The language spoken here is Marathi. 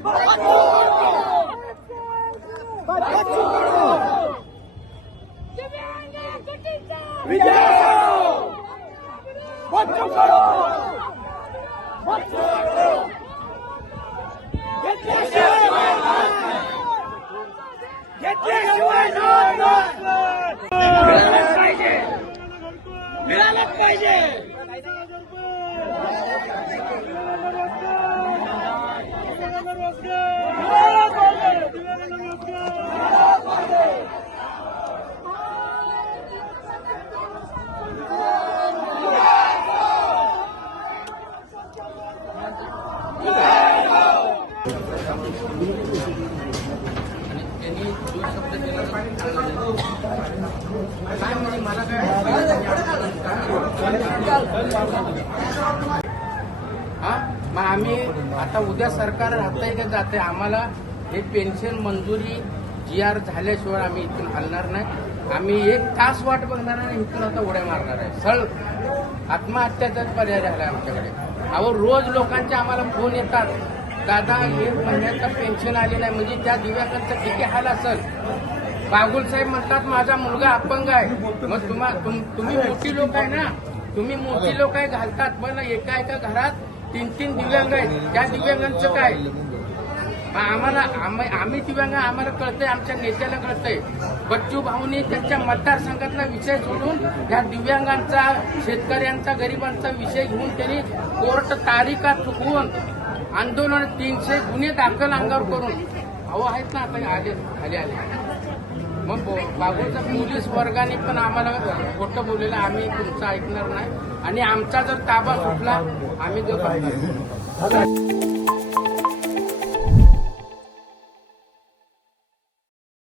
त्यांनी जो शब्द काय मग आम्ही आता उद्या सरकार राहतंय का जाते आम्हाला हे पेन्शन मंजुरी जी आर झाल्याशिवाय आम्ही इथून हलणार नाही. आम्ही एक तास वाट बघणार आणि इथून आता उड्या मारणार आहे. सळ आत्महत्याचाच पर्याय राहिला आमच्याकडे. अहो रोज लोकांचे आम्हाला फोन येतात. दादा एक महिन्याचं पेन्शन आले नाही. म्हणजे त्या दिव्यांगांचं किती हाल असेल? बागुल साहेब म्हणतात माझा मुलगा अपंग आहे. मग तुम्हा तुम- तुम्ही मोठी लोक आहे ना? तुम्ही मोठी लोक आहे घालतात. पण एका एका घरात तीन तीन दिव्यांग आहेत. त्या दिव्यांगांचं काय? आम्हाला आम्ही आम्ही दिव्यांग आम्हाला कळतंय आमच्या नेत्याला कळतंय. बच्चू भाऊनी त्यांच्या मतदारसंघातला विषय सोडून या दिव्यांगांचा शेतकऱ्यांचा गरिबांचा विषय घेऊन त्यांनी कोर्ट तारिका चुकवून आंदोलन तीनशे गुन्हे दाखल अंगावर करून अहो आहेत ना आता आले आले आले. मग बो- बागोलच्या पोलीस वर्गाने पण आम्हाला खोटं बोललेलं आम्ही तुमचं ऐकणार नाही. आणि आमचा जर ताबा सुटला आम्ही जो